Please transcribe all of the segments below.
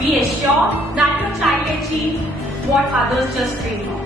Be assured that your child achieves what others just dream of.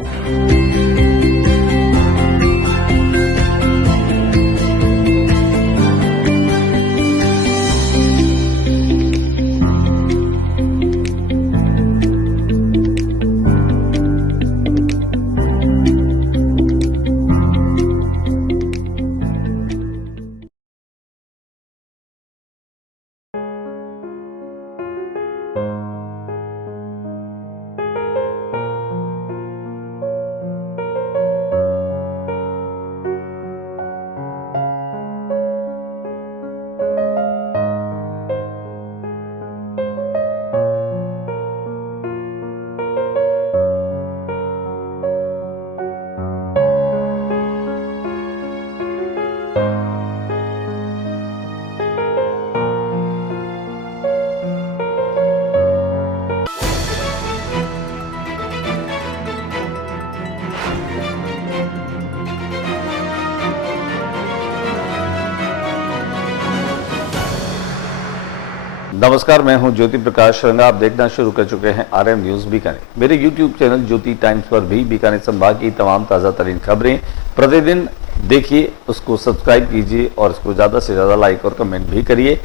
नमस्कार, मैं हूं ज्योति प्रकाश रंगा। आप देखना शुरू कर चुके हैं RM न्यूज बीकानेर। मेरे YouTube चैनल ज्योति टाइम्स पर भी बीकानेर संभाग की तमाम ताज़ा तरीन खबरें प्रतिदिन देखिए, उसको सब्सक्राइब कीजिए और इसको ज़्यादा से ज़्यादा लाइक और कमेंट भी करिए।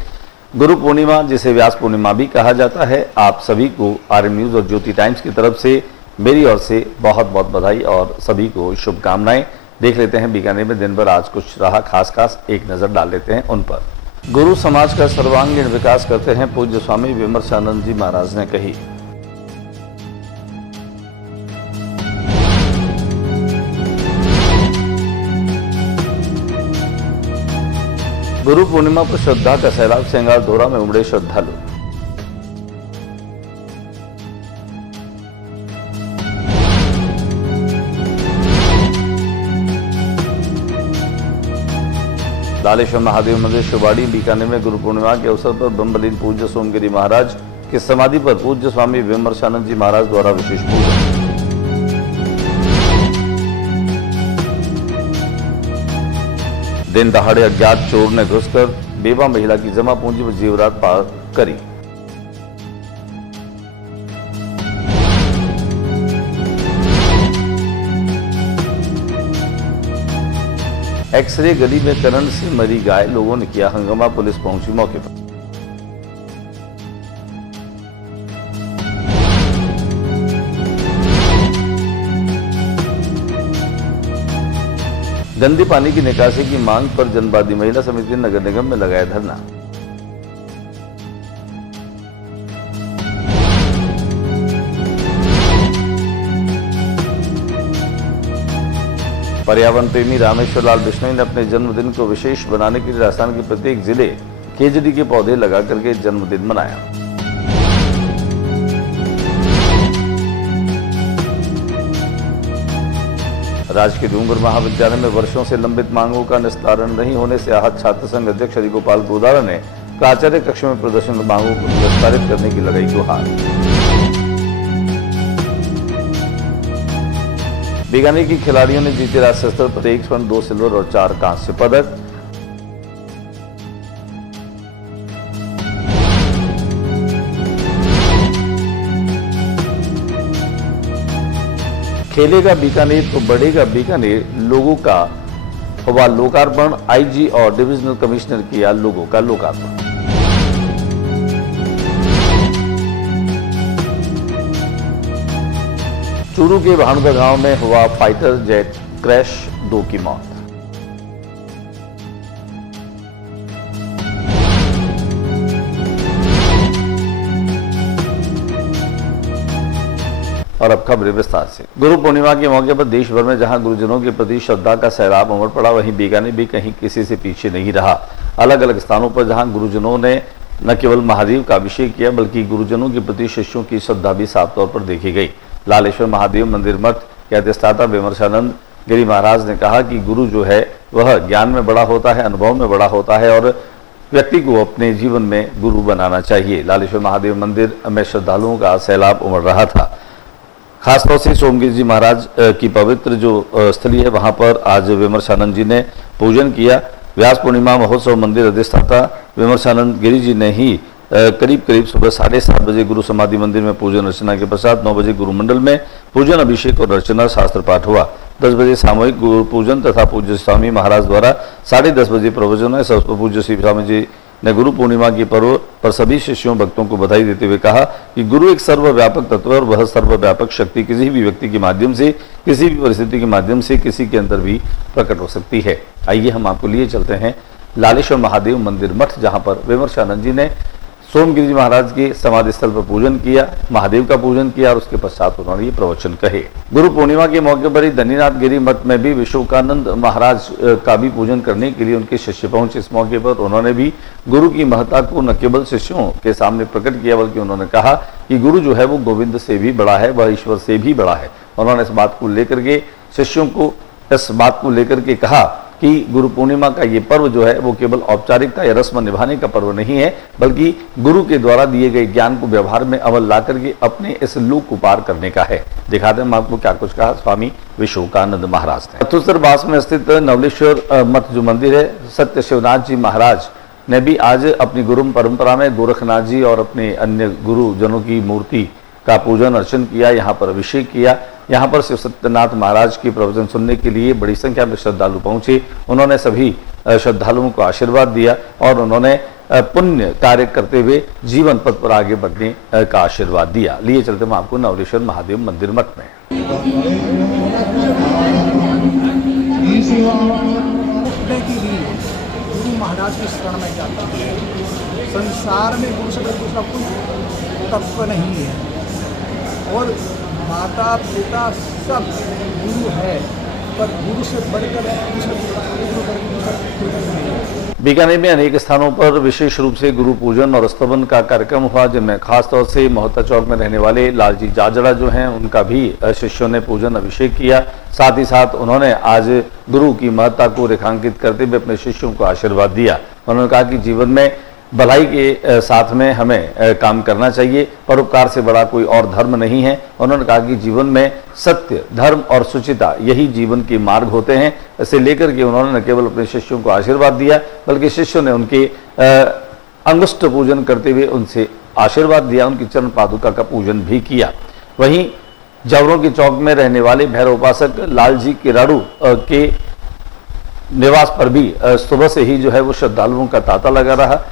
गुरु पूर्णिमा, जिसे व्यास पूर्णिमा भी कहा जाता है, आप सभी को RM न्यूज और ज्योति टाइम्स की तरफ से मेरी ओर से बहुत बहुत बधाई और सभी को शुभकामनाएं। देख लेते हैं बीकानेर में दिन भर आज कुछ रहा खास एक नज़र डाल लेते हैं उन पर। गुरु समाज का सर्वांगीण विकास करते हैं पूज्य स्वामी विमर्शानंद जी महाराज ने कही। गुरु पूर्णिमा पर श्रद्धा का सैलाब, सिंगारधोरा में उमड़े श्रद्धालु। लालेश्वर महादेव मंदिर शिवाड़ी बीकानेर में गुरु पूर्णिमा के अवसर पर ब्रह्मलीन पूज्य सोमगिरी महाराज की समाधि पर पूज्य स्वामी विमर्शानंद जी महाराज द्वारा विशेष पूजा। दिन दहाड़े अज्ञात चोर ने घुसकर बेवा महिला की जमा पूंजी पर जेवरात पार करी। एक्सरे गली में करंट से मरी गाय, लोगों ने किया हंगामा, पुलिस पहुंची मौके पर। गंदे पानी की निकासी की मांग पर जनवादी महिला समिति ने नगर निगम में लगाया धरना। पर्यावरण प्रेमी रामेश्वर लाल बिश्नोई ने अपने जन्मदिन को विशेष बनाने के लिए राजस्थान के प्रत्येक जिले केजड़ी के पौधे लगा करके जन्मदिन मनाया। राजकीय डूंगर महाविद्यालय में वर्षों से लंबित मांगों का निस्तारण नहीं होने से आहत छात्र संघ अध्यक्ष हरिगोपाल गोदारा ने प्राचार्य कक्ष में प्रदर्शन मांगों को निस्तारित करने की लगाई गुहार। बीकानेर की खिलाड़ियों ने जीते राष्ट्रीय स्तर पर 1 स्वर्ण, 2 सिल्वर और 4 कांस्य पदक। खेलेगा बीकानेर तो बढ़ेगा बीकानेर, लोगों का हुआ लोकार्पण। IG और डिविजनल कमिश्नर किया लोगों का लोकार्पण। चूरू के भानुका गांव में हुआ फाइटर जेट क्रैश, 2 की मौत। और अब खबरें विस्तार से। गुरु पूर्णिमा के मौके पर देश भर में जहां गुरुजनों के प्रति श्रद्धा का सैलाब उमड़ पड़ा, वहीं बीकानेर भी कहीं किसी से पीछे नहीं रहा। अलग अलग स्थानों पर जहां गुरुजनों ने न केवल महादेव का अभिषेक किया, बल्कि गुरुजनों के प्रति शिष्यों की श्रद्धा भी साफ तौर पर देखी गई। लालेश्वर महादेव मंदिर मठ के अधिष्ठाता विमर्शानंद गिरी महाराज ने कहा कि गुरु जो है वह ज्ञान में बड़ा होता है, अनुभव में बड़ा होता है और व्यक्ति को अपने जीवन में गुरु बनाना चाहिए। लालेश्वर महादेव मंदिर में श्रद्धालुओं का सैलाब उमड़ रहा था। खासतौर से सोमगिरी जी महाराज की पवित्र जो स्थली है, वहां पर आज विमर्शानंद जी ने पूजन किया। व्यास पूर्णिमा महोत्सव मंदिर अधिष्ठाता विमर्शानंद गिरी जी ने ही करीब करीब सुबह 7:30 बजे गुरु समाधि मंदिर में पूजन अर्चना के पश्चात 9 बजे गुरु मंडल में पूजन अभिषेक और अर्चना शास्त्र पाठ हुआ। 10 बजे सामूहिक गुरु पूजन तथा पूज्य स्वामी महाराज द्वारा 10:30 बजे प्रवचन है। पूज्य श्री स्वामी जी ने गुरु पूर्णिमा के पर्व पर सभी शिष्यों भक्तों को बधाई देते हुए कहा कि गुरु एक सर्वव्यापक तत्व है और वह सर्वव्यापक शक्ति किसी भी व्यक्ति के माध्यम से, किसी भी परिस्थिति के माध्यम से किसी के अंदर भी प्रकट हो सकती है। आइए हम आपको लिए चलते हैं लालेश्वर महादेव मंदिर मठ, जहां पर विमर्शानंद जी ने सोमगिरी जी महाराज के समाधि स्थल पर पूजन किया, महादेव का पूजन किया और उसके पश्चात उन्होंने ये प्रवचन कहे। गुरु पूर्णिमा के मौके पर ही धनीनाथ गिरी मठ में भी विश्वकानंद महाराज का भी पूजन करने के लिए उनके शिष्य पहुंचे। इस मौके पर उन्होंने भी गुरु की महत्ता को न केवल शिष्यों के सामने प्रकट किया, बल्कि उन्होंने कहा कि गुरु जो है वो गोविंद से भी बड़ा है, वह ईश्वर से भी बड़ा है। उन्होंने इस बात को लेकर के शिष्यों को इस बात को लेकर के कहा कि गुरु पूर्णिमा का ये पर्व जो है वो केवल औपचारिकता या रस्म निभाने का पर्व नहीं है, बल्कि गुरु के द्वारा दिए गए ज्ञान को व्यवहार में अमल ला करके अपने इस लोक को पार करने का है। दिखाते हैं आपको क्या कुछ कहा स्वामी विश्वकानंद महाराज ने। अथुसरबास में स्थित नवलेश्वर मठ जो मंदिर है, सत्य शिवनाथ जी महाराज ने भी आज अपनी गुरु परंपरा में गोरखनाथ जी और अपने अन्य गुरुजनों की मूर्ति का पूजन अर्चन किया, यहाँ पर अभिषेक किया। यहाँ पर शिव सत्यनाथ महाराज की प्रवचन सुनने के लिए बड़ी संख्या में श्रद्धालु पहुंचे। उन्होंने सभी श्रद्धालुओं को आशीर्वाद दिया और उन्होंने पुण्य कार्य करते हुए जीवन पथ पर आगे बढ़ने का आशीर्वाद दिया। लिए चलते हैं आपको नवलेश्वर महादेव मंदिर मठ में। गुरु महाराज की शरण में जाता है। संसार में गुरु से दूसरा कोई तत्व नहीं है और माता पिता सब गुरु है, पर गुरु से बढ़कर बीकानेर में अनेक स्थानों पर विशेष रूप से गुरु पूजन और स्तवन का कार्यक्रम हुआ, जिनमें खासतौर से मोहत्ता चौक में रहने वाले लालजी जाजड़ा जो हैं उनका भी शिष्यों ने पूजन अभिषेक किया। साथ ही साथ उन्होंने आज गुरु की महत्ता को रेखांकित करते हुए अपने शिष्यों को आशीर्वाद दिया। उन्होंने कहा कि जीवन में भलाई के साथ में हमें काम करना चाहिए, परोपकार से बड़ा कोई और धर्म नहीं है। उन्होंने कहा कि जीवन में सत्य, धर्म और शुचिता यही जीवन के मार्ग होते हैं। इसे लेकर के उन्होंने न केवल अपने शिष्यों को आशीर्वाद दिया, बल्कि शिष्यों ने उनके अंगुष्ठ पूजन करते हुए उनसे आशीर्वाद दिया, उनकी चरण पादुका का पूजन भी किया। वहीं जावरों के चौक में रहने वाले भैरव उपासक लालजी किराड़ू के निवास पर भी सुबह से ही जो है वो श्रद्धालुओं का तांता लगा रहा।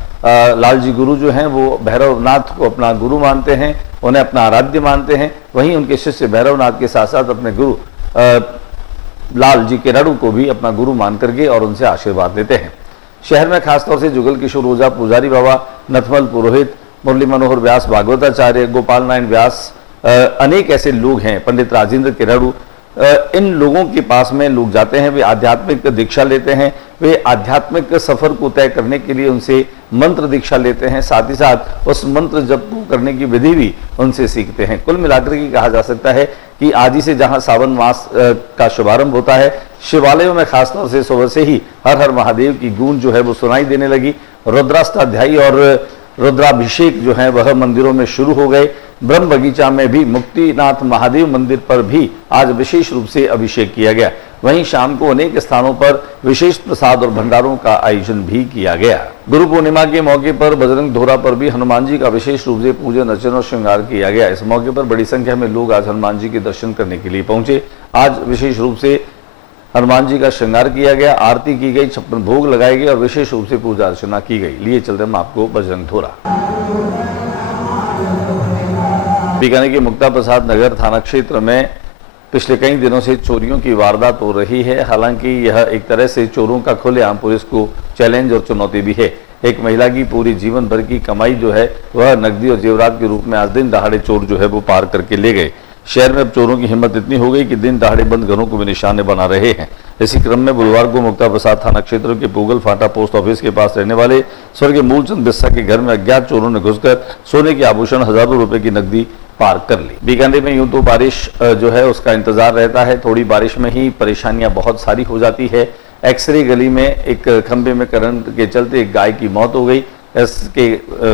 लालजी गुरु जो हैं वो भैरवनाथ को अपना गुरु मानते हैं, उन्हें अपना आराध्य मानते हैं। वहीं उनके शिष्य भैरवनाथ के साथ साथ अपने गुरु लालजी किराड़ू को भी अपना गुरु मान करके और उनसे आशीर्वाद देते हैं। शहर में खासतौर से जुगल किशोर ओझा, पुजारी बाबा, नथमल पुरोहित, मुरली मनोहर व्यास, भागवताचार्य, गोपाल नारायण व्यास, अनेक ऐसे लोग हैं, पंडित राजेंद्र किराड़ू, इन लोगों के पास में लोग जाते हैं, वे आध्यात्मिक दीक्षा लेते हैं, वे आध्यात्मिक सफर को तय करने के लिए उनसे मंत्र दीक्षा लेते हैं, साथ ही साथ उस मंत्र जप को करने की विधि भी उनसे सीखते हैं। कुल मिलाकर के कहा जा सकता है कि आज ही से जहां सावन मास का शुभारंभ होता है, शिवालयों में खासतौर से सुबह से ही हर हर महादेव की गूंज जो है वो सुनाई देने लगी। रुद्राष्टाध्यायी और रुद्राभिषेक जो है वह मंदिरों में शुरू हो गए। ब्रह्म बगीचा में भी मुक्तिनाथ महादेव मंदिर पर भी आज विशेष रूप से अभिषेक किया गया। वहीं शाम को अनेक स्थानों पर विशेष प्रसाद और भंडारों का आयोजन भी किया गया। गुरु पूर्णिमा के मौके पर बजरंग धोरा पर भी हनुमान जी का विशेष रूप से पूजन अर्चन और श्रृंगार किया गया। इस मौके पर बड़ी संख्या में लोग आज हनुमान जी के दर्शन करने के लिए पहुंचे। आज विशेष रूप से हनुमान जी का श्रृंगार किया गया, आरती की गई, 56 भोग लगाए गए और विशेष रूप से पूजा अर्चना की गई। लिए चलते हम आपको बजरंग धोरा। बीकानेर के मुक्ता प्रसाद नगर थाना क्षेत्र में पिछले कई दिनों से चोरियों की वारदात हो रही है। हालांकि यह एक तरह से चोरों का खुलेआम पुलिस को चैलेंज और चुनौती भी है। एक महिला की पूरी जीवन भर की कमाई जो है वह नकदी और जेवरात के रूप में आज दिन दहाड़े चोर जो है वो पार करके ले गए। शहर में अब चोरों की हिम्मत इतनी हो गई कि दिन दहाड़े बंद घरों को भी निशाने बना रहे हैं। इसी क्रम में बुधवार को मुक्ता प्रसाद थाना क्षेत्र के पूगल फाटा पोस्ट ऑफिस के पास रहने वाले स्वर्गीय मूलचंद बिस्सा के घर में अज्ञात चोरों ने घुसकर सोने के आभूषण, हजारों रुपए की नकदी पार कर ली। बीकानेर में यूं तो बारिश जो है उसका इंतजार रहता है, थोड़ी बारिश में ही परेशानियां बहुत सारी हो जाती है। एक्सरे गली में एक खंभे में करंट के चलते एक गाय की मौत हो गई। इसके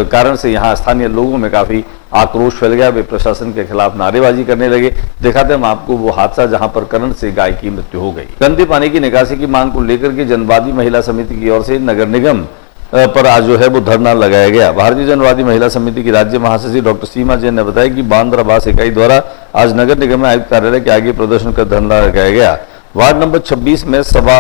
कारण से यहाँ स्थानीय लोगों में काफी आक्रोश फैल गया। वे प्रशासन के खिलाफ नारेबाजी करने लगे। दिखाते हम आपको वो हादसा जहां पर करंट से गाय की मृत्यु हो गई। गंदे पानी की निकासी की मांग को लेकर के जनवादी महिला समिति की ओर से नगर निगम पर आज जो है वो धरना लगाया गया। भारतीय जनवादी महिला समिति की राज्य महासचिव डॉक्टर सीमा जैन ने बताया कि बांद्राबास इकाई द्वारा आज नगर निगम में आयुक्त कार्यालय के आगे प्रदर्शन कर धरना लगाया गया। वार्ड नंबर 26 में सवा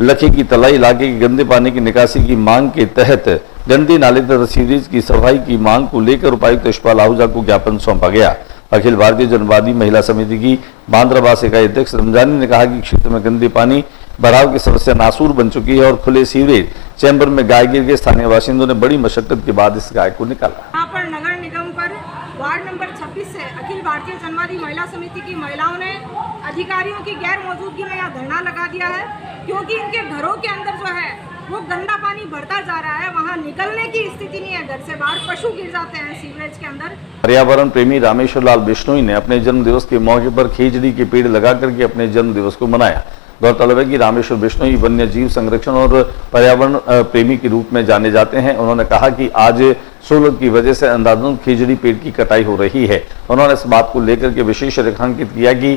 लखे की तलाई इलाके के गंदे पानी की निकासी की मांग के तहत गंदी नाले तथा सीवरेज की सफाई की मांग को लेकर उपायुक्त यशपाल आहूजा को ज्ञापन सौंपा गया। अखिल भारतीय जनवादी महिला समिति की बांद्राबास इकाई अध्यक्ष रमजानी ने कहा कि क्षेत्र में गंदे पानी भराव की समस्या नासूर बन चुकी है और खुले सीवरेज चैम्बर में गाय गिर गए। स्थानीय बाशिंदों ने बड़ी मशक्कत के बाद इस गाय को निकाला। यहाँ पर नगर निगम पर वार्ड नंबर 26 से अखिल भारतीय जनवादी महिला समिति की महिलाओं ने अधिकारियों की गैर मौजूदगी में यहाँ धरना लगा दिया है, क्योंकि इनके घरों के अंदर जो है वो गंदा पानी भरता जा रहा है। वहाँ निकलने की स्थिति नहीं है, घर से बाहर पशु गिर जाते हैं सीवरेज के अंदर। पर्यावरण प्रेमी रामेश्वर लाल बिश्नोई ने अपने जन्म दिवस के मौके पर खेजड़ी के पेड़ लगा करके अपने जन्म दिवस को मनाया। गौरतलब है कि रामेश्वर बिश्नोई वन्य जीव संरक्षण और पर्यावरण प्रेमी के रूप में जाने जाते हैं। उन्होंने कहा कि आज सोलर की वजह से अंधाधुंध खेजड़ी पेड़ की कटाई हो रही है। उन्होंने इस बात को लेकर के विशेष रेखांकित किया कि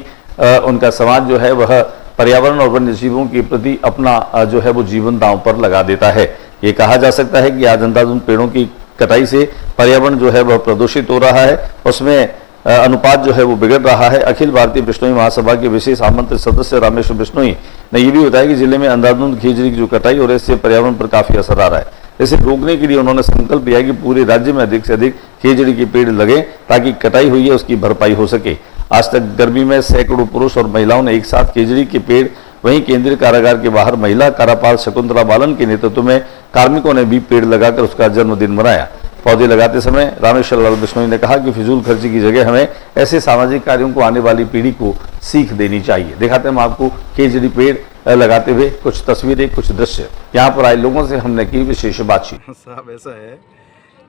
उनका समाज जो है वह पर्यावरण और वन्य जीवों के प्रति अपना जो है वो जीवन दांव पर लगा देता है। ये कहा जा सकता है कि आज अंधाधुंध पेड़ों की कटाई से पर्यावरण जो है वह प्रदूषित हो रहा है, उसमें अनुपात जो है वो बिगड़ रहा है। अखिल भारतीय बिश्नोई महासभा के विशेष आमंत्रित सदस्य रामेश्वर बिश्नोई ने यह भी बताया कि जिले में अंधाधुंध खेजड़ी की जो कटाई हो रही है इससे पर्यावरण पर काफी असर आ रहा है। इसे रोकने के लिए उन्होंने संकल्प लिया कि पूरे राज्य में अधिक से अधिक खेजड़ी के पेड़ लगे ताकि कटाई हुई है उसकी भरपाई हो सके। आज तक गर्मी में सैकड़ों पुरुष और महिलाओं ने एक साथ खेजड़ी के पेड़, वहीं केंद्रीय कारागार के बाहर महिला कारापाल शकुंतला बालन के नेतृत्व में कार्मिकों ने भी पेड़ लगाकर उसका जन्मदिन मनाया। पौधे लगाते समय रामेश्वर लाल बिश्नोई ने कहा कि फिजूल खर्ची की जगह हमें ऐसे सामाजिक कार्यों को आने वाली पीढ़ी को सीख देनी चाहिए। दिखाते हैं हम आपको खेजड़ी पेड़ लगाते हुए कुछ तस्वीरें, कुछ दृश्य। यहाँ पर आए लोगों से हमने की विशेष बातचीत। साहब ऐसा है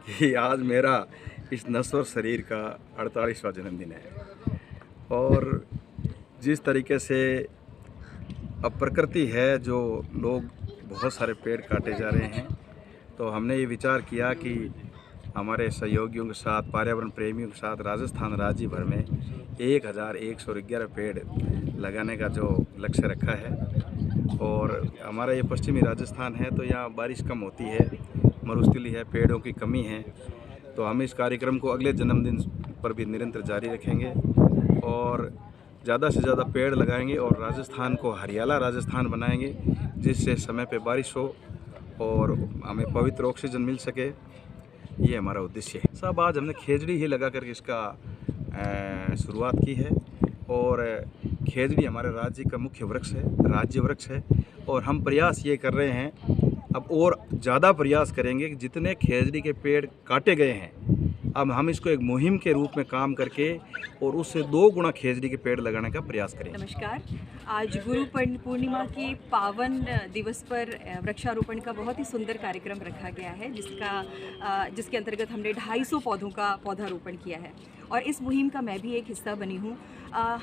कि आज मेरा इस नश्वर शरीर का 48वां जन्मदिन है और जिस तरीके से अब प्रकृति है, जो लोग बहुत सारे पेड़ काटे जा रहे हैं, तो हमने ये विचार किया कि हमारे सहयोगियों के साथ, पर्यावरण प्रेमियों के साथ राजस्थान राज्य भर में 1111 पेड़ लगाने का जो लक्ष्य रखा है। और हमारा ये पश्चिमी राजस्थान है तो यहाँ बारिश कम होती है, मरुस्थली है, पेड़ों की कमी है, तो हम इस कार्यक्रम को अगले जन्मदिन पर भी निरंतर जारी रखेंगे और ज़्यादा से ज़्यादा पेड़ लगाएंगे और राजस्थान को हरियाला राजस्थान बनाएंगे, जिससे समय पे बारिश हो और हमें पवित्र ऑक्सीजन मिल सके। ये हमारा उद्देश्य है। सब आज हमने खेजड़ी ही लगा कर इसका शुरुआत की है और खेजड़ी हमारे राज्य का मुख्य वृक्ष है, राज्य वृक्ष है और हम प्रयास ये कर रहे हैं, अब और ज़्यादा प्रयास करेंगे कि जितने खेजड़ी के पेड़ काटे गए हैं, अब हम इसको एक मुहिम के रूप में काम करके और उससे 2 गुना खेजड़ी के पेड़ लगाने का प्रयास करेंगे। नमस्कार। आज गुरु पूर्णिमा के पावन दिवस पर वृक्षारोपण का बहुत ही सुंदर कार्यक्रम रखा गया है, जिसके अंतर्गत हमने 250 पौधों का पौधारोपण किया है और इस मुहिम का मैं भी एक हिस्सा बनी हूँ।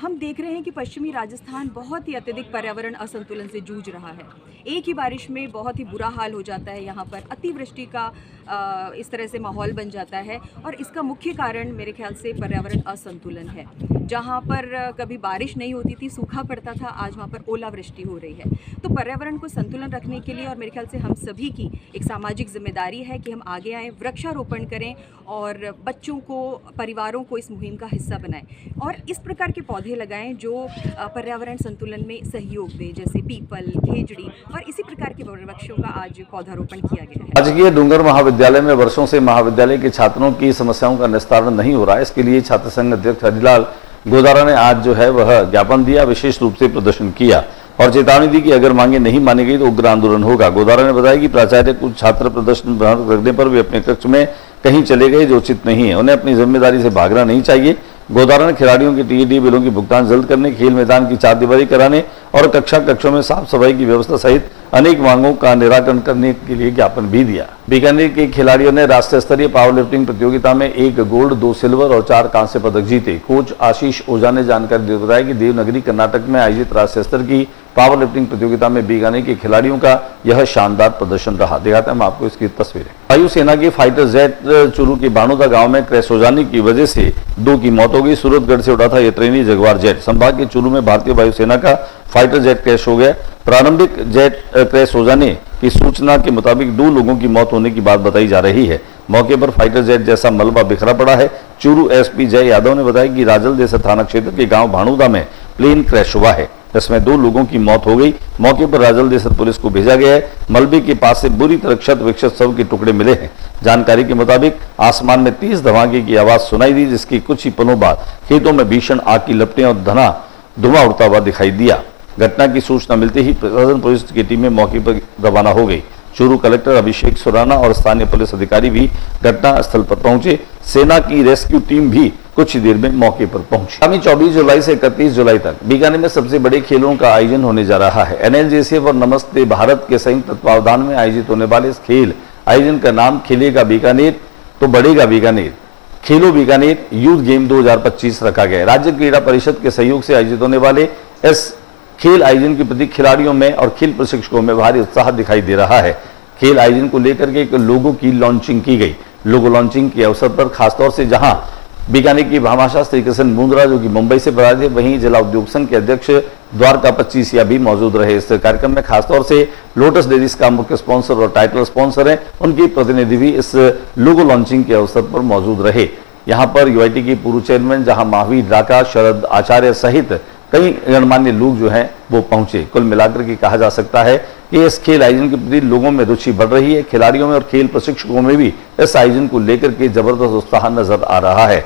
हम देख रहे हैं कि पश्चिमी राजस्थान बहुत ही अत्यधिक पर्यावरण असंतुलन से जूझ रहा है। एक ही बारिश में बहुत ही बुरा हाल हो जाता है, यहाँ पर अतिवृष्टि का इस तरह से माहौल बन जाता है और इसका मुख्य कारण मेरे ख्याल से पर्यावरण असंतुलन है। जहाँ पर कभी बारिश नहीं होती थी, सूखा पड़ता था, आज वहाँ पर ओलावृष्टि हो रही है। तो पर्यावरण को संतुलन रखने के लिए और मेरे ख्याल से हम सभी की एक सामाजिक जिम्मेदारी है कि हम आगे आएँ, वृक्षारोपण करें और बच्चों को, परिवारों को इस मुहिम का हिस्सा बनाएं और इस प्रकार के पौधे लगाएं जो पर्यावरण संतुलन में सहयोग दे, जैसे पीपल, खेजड़ी और इसी प्रकार के वृक्षों का आज पौधारोपण किया गया है। राजकीय डूंगर महाविद्यालय में वर्षों से महाविद्यालय के छात्रों की समस्याओं का निस्तारण नहीं हो रहा है। इसके लिए छात्र संघ अध्यक्ष हरिलाल गोदारा ने आज जो है वह ज्ञापन दिया, विशेष रूप से प्रदर्शन किया और चेतावनी दी कि अगर मांगे नहीं मानी गई तो उग्र आंदोलन होगा। गोदारा ने बताया कि प्राचार्य कुछ छात्र प्रदर्शन रखने पर वे अपने कक्ष में कहीं चले गए जो उचित नहीं है, उन्हें अपनी जिम्मेदारी से भागना नहीं चाहिए। गोदारा ने खिलाड़ियों के टीईडी बिलों की भुगतान जल्द करने, खेल मैदान की चारदीवारी कराने और कक्षों में साफ सफाई की व्यवस्था सहित अनेक मांगों का निराकरण करने के लिए ज्ञापन भी दिया। बीकानेर के खिलाड़ियों ने राष्ट्रीय स्तरीय पावर लिफ्टिंग प्रतियोगिता में 1 गोल्ड, 2 सिल्वर और 4 कांस्य पदक जीते। कोच आशीष ओझा ने जानकारी बताया कि देवनगरी कर्नाटक में आयोजित राष्ट्रीय स्तर की पावर लिफ्टिंग प्रतियोगिता में बीकानेर के खिलाड़ियों का यह शानदार प्रदर्शन रहा। दिखाते हैं हम आपको इसकी तस्वीरें। वायुसेना की फाइटर जेट चूरू के बानोदा गांव में क्रैश हो जाने की वजह से 2 की मौत हो गई। सूरतगढ़ से उड़ा था यह ट्रेनी जगुआर जेट। संभाग के चूरू में भारतीय वायुसेना का फाइटर जेट क्रैश हो गया। प्रारंभिक जेट क्रैश हो जाने की सूचना के मुताबिक 2 लोगों की मौत होने की बात बताई जा रही है। मौके पर फाइटर जेट जैसा मलबा बिखरा पड़ा है। चूरू एसपी जय यादव ने बताया कि राजल देसर थाना क्षेत्र के गांव भाणुदा में प्लेन क्रैश हुआ है, जिसमें 2 लोगों की मौत हो गई। मौके पर राजल देसर पुलिस को भेजा गया है। मलबे के पास से बुरी तरह क्षत विक्षत शव के टुकड़े मिले हैं। जानकारी के मुताबिक आसमान में तेज धमाके की आवाज सुनाई दी, जिसकी कुछ ही पलों बाद खेतों में भीषण आग की लपटें और धुआं उड़ता हुआ दिखाई दिया। घटना की सूचना मिलते ही प्रशासन पुलिस की टीमें मौके पर रवाना हो गई। चूरू कलेक्टर अभिषेक सुराना और स्थानीय पुलिस अधिकारी भी घटना स्थल पर पहुंचे। सेना की रेस्क्यू टीम भी कुछ ही देर में मौके पर पहुंची। आगामी 24 जुलाई से 31 जुलाई तक बीकानेर में सबसे बड़े खेलों का आयोजन होने जा रहा है। NLJCF और नमस्ते भारत के संयुक्त तत्वावधान में आयोजित होने वाले इस खेल आयोजन का नाम खेलेगा बीकानेर तो बढ़ेगा बीकानेर, खेलो बीकानेर यूथ गेम 2025 रखा गया है। राज्य क्रीड़ा परिषद के सहयोग से आयोजित होने वाले इस खेल आयोजन के प्रति खिलाड़ियों में और खेल प्रशिक्षकों में भारी उत्साह दिखाई दे रहा है। खेल आयोजन को लेकर के एक लोगो की लॉन्चिंग की गई। लोगो लॉन्चिंग के अवसर पर खासतौर से जहां बीकानेर की भामाशाह श्री कृष्ण मुंद्रा जो कि मुंबई से पधारे थे, वहीं जिला उद्योग संघ के अध्यक्ष द्वारका 25 भी मौजूद रहे। इस कार्यक्रम में खासतौर से लोटस डेयरीज का मुख्य स्पॉन्सर और टाइटल स्पॉन्सर है, उनके प्रतिनिधि भी इस लोगो लॉन्चिंग के अवसर पर मौजूद रहे। यहाँ पर यूआईटी के पूर्व चेयरमैन जहां महावीर राका, शरद आचार्य सहित कई गणमान्य लोग जो हैं वो पहुंचे। कुल मिलाकर के कहा जा सकता है कि इस खेल आयोजन के प्रति लोगों में रुचि बढ़ रही है। खिलाड़ियों में और खेल प्रशिक्षकों में भी इस आयोजन को लेकर के जबरदस्त उत्साह नजर आ रहा है।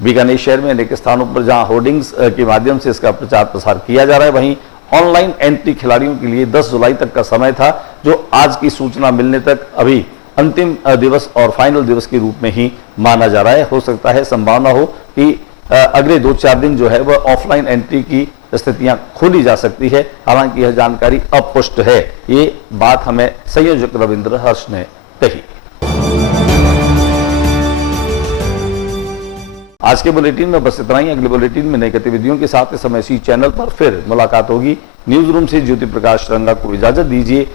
बीकानेर शहर में अनेक स्थानों पर जहां होर्डिंग्स के माध्यम से इसका प्रचार प्रसार किया जा रहा है, वहीं ऑनलाइन एंट्री खिलाड़ियों के लिए 10 जुलाई तक का समय था, जो आज की सूचना मिलने तक अभी अंतिम दिवस और फाइनल दिवस के रूप में ही माना जा रहा है। हो सकता है, संभावना हो कि अगले 2-4 दिन जो है वह ऑफलाइन एंट्री की स्थितियां खोली जा सकती है। हालांकि यह जानकारी अपुष्ट है, ये बात हमें संयोजक रविंद्र हर्ष ने कही। आज के बुलेटिन में बस इतना ही। अगले बुलेटिन में नई गतिविधियों के साथ इस समय इसी चैनल पर फिर मुलाकात होगी। न्यूज रूम से ज्योति प्रकाश रंगा को इजाजत दीजिए।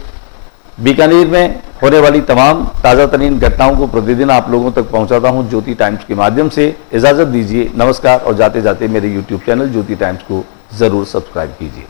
बीकानेर में होने वाली तमाम ताजा तरीन घटनाओं को प्रतिदिन आप लोगों तक पहुंचाता हूं ज्योति टाइम्स के माध्यम से। इजाजत दीजिए, नमस्कार। और जाते जाते मेरे YouTube चैनल ज्योति टाइम्स को जरूर सब्सक्राइब कीजिए।